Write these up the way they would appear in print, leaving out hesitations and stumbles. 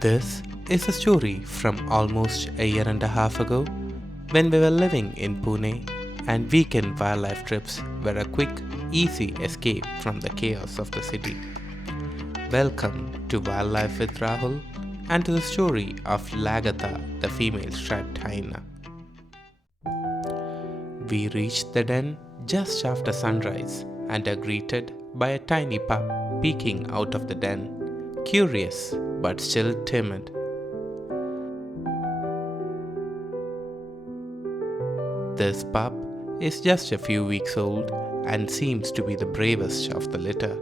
This is a story from almost a year and a half ago when we were living in Pune and weekend wildlife trips were a quick, easy escape from the chaos of the city. Welcome to Wildlife with Rahul and to the story of Lagatha, the female striped hyena. We reached the den just after sunrise and are greeted by a tiny pup peeking out of the den, curious but still timid. This pup is just a few weeks old and seems to be the bravest of the litter.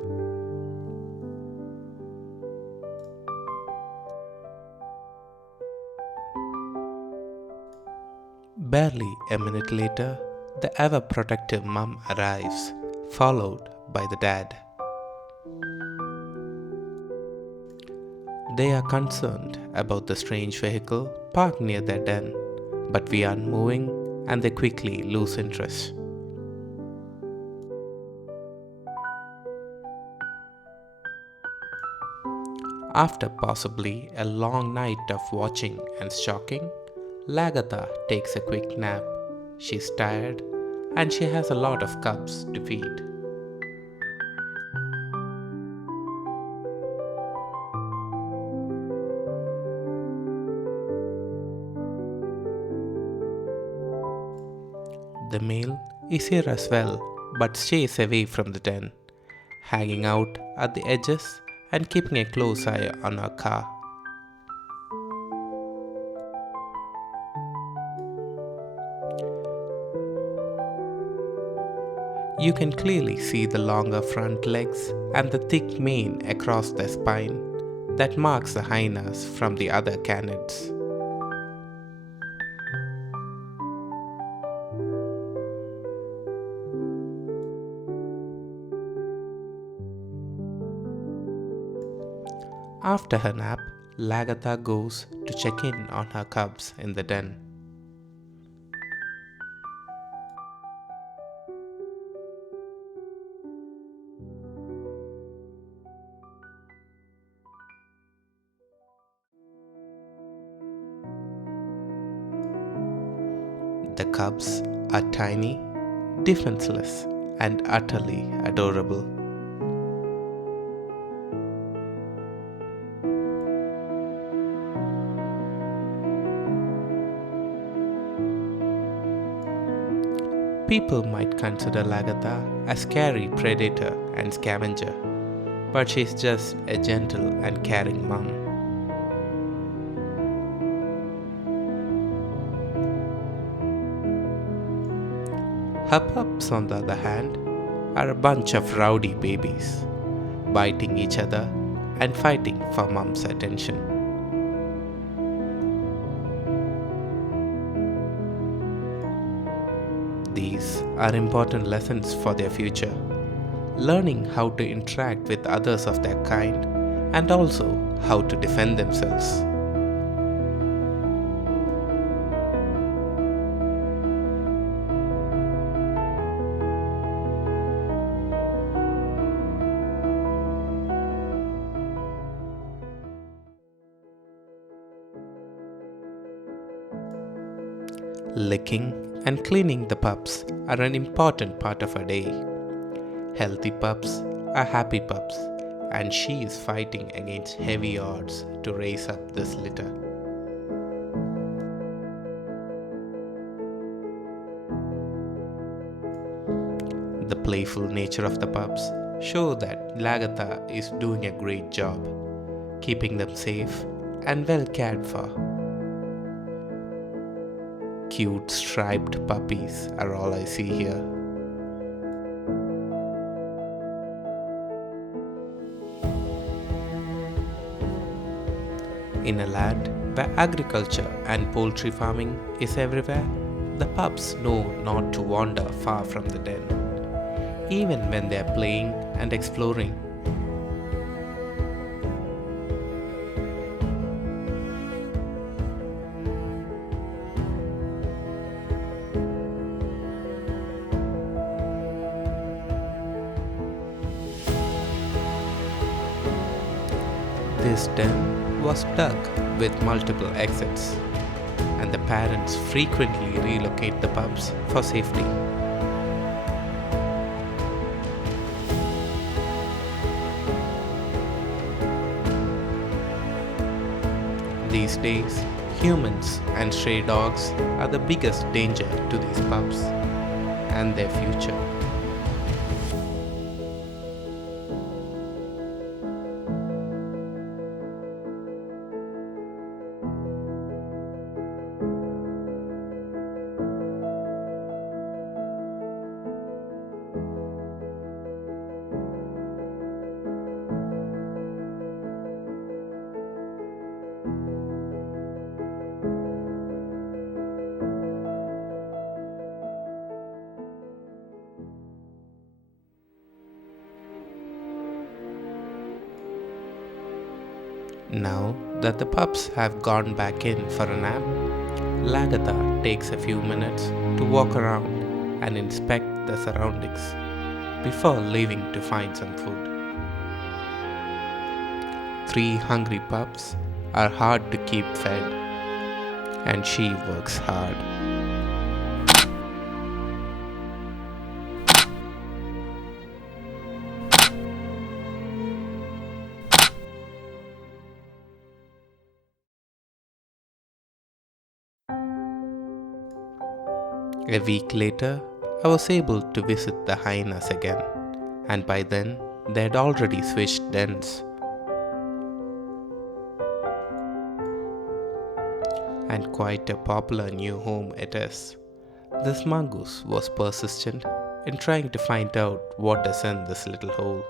Barely a minute later, the ever-protective mum arrives, followed by the dad. They are concerned about the strange vehicle parked near their den, but we aren't moving and they quickly lose interest. After possibly a long night of watching and stalking, Lagatha takes a quick nap. She's tired and she has a lot of cubs to feed. The male is here as well, but stays away from the den, hanging out at the edges and keeping a close eye on our car. You can clearly see the longer front legs and the thick mane across their spine that marks the hyenas from the other canids. After her nap, Lagatha goes to check in on her cubs in the den. The cubs are tiny, defenseless, and utterly adorable. People might consider Lagatha a scary predator and scavenger, but she's just a gentle and caring mum. Her pups, on the other hand, are a bunch of rowdy babies, biting each other and fighting for mum's attention. These are important lessons for their future, learning how to interact with others of their kind and also how to defend themselves. Licking and cleaning the pups are an important part of her day. Healthy pups are happy pups, and she is fighting against heavy odds to raise up this litter. The playful nature of the pups show that Lagatha is doing a great job, keeping them safe and well cared for. Cute striped puppies are all I see here. In a land where agriculture and poultry farming is everywhere, the pups know not to wander far from the den, even when they are playing and exploring. This den was dug with multiple exits, and the parents frequently relocate the pups for safety. These days, humans and stray dogs are the biggest danger to these pups and their future. Now that the pups have gone back in for a nap, Lagatha takes a few minutes to walk around and inspect the surroundings before leaving to find some food. 3 hungry pups are hard to keep fed, and she works hard. A week later, I was able to visit the Hyenas again, and by then they had already switched dens. And quite a popular new home it is. This mongoose was persistent in trying to find out what is in this little hole.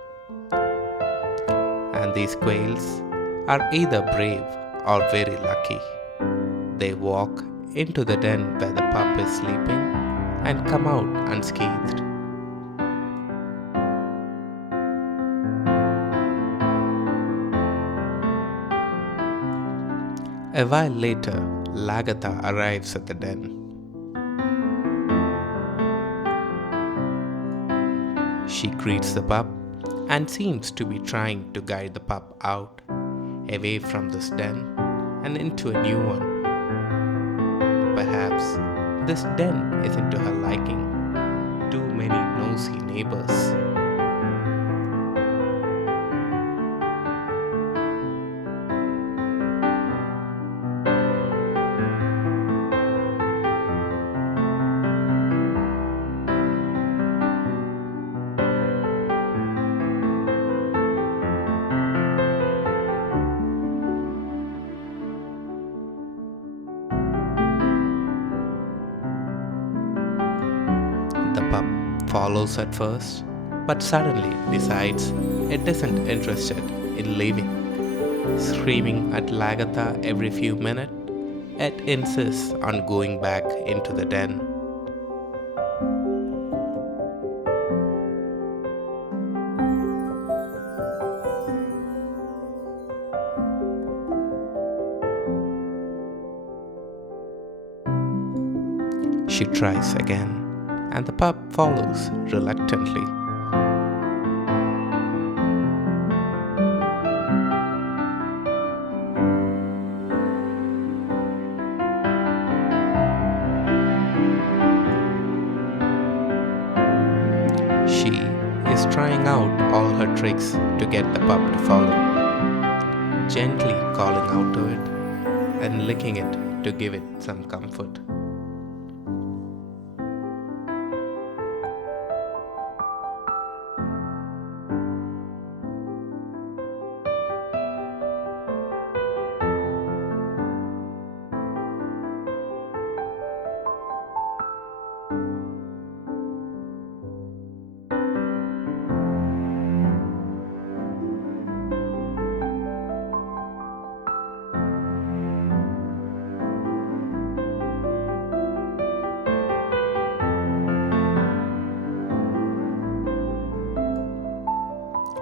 And these quails are either brave or very lucky. They walk into the den where the pup is sleeping and come out unscathed. A while later, Lagatha arrives at the den. She greets the pup and seems to be trying to guide the pup out, away from this den and into a new one. Perhaps this den isn't to her liking. Too many nosy neighbors. The pup follows at first, but suddenly decides it isn't interested in leaving, screaming at Lagatha every few minutes. It insists on going back into the den. She tries again, and the pup follows reluctantly. She is trying out all her tricks to get the pup to follow, gently calling out to it and licking it to give it some comfort.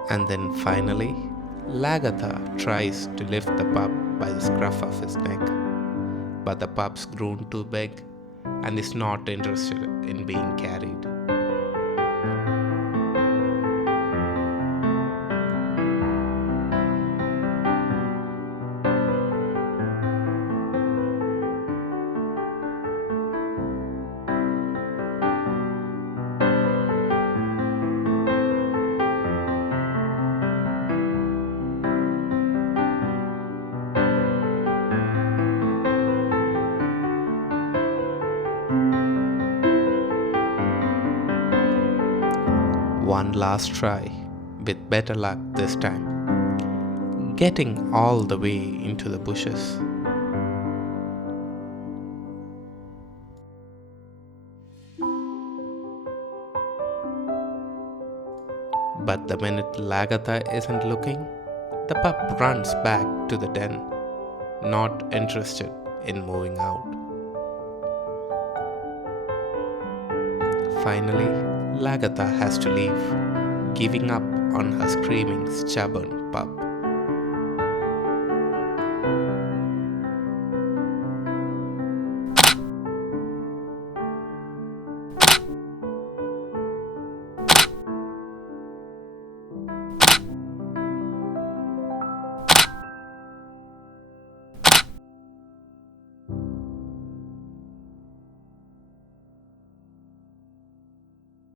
And then finally, Lagatha tries to lift the pup by the scruff of his neck, but the pup's grown too big and is not interested in being carried. One last try, with better luck this time, getting all the way into the bushes. But the minute Lagatha isn't looking, the pup runs back to the den, not interested in moving out. Finally, Lagatha has to leave, giving up on her screaming, stubborn pup.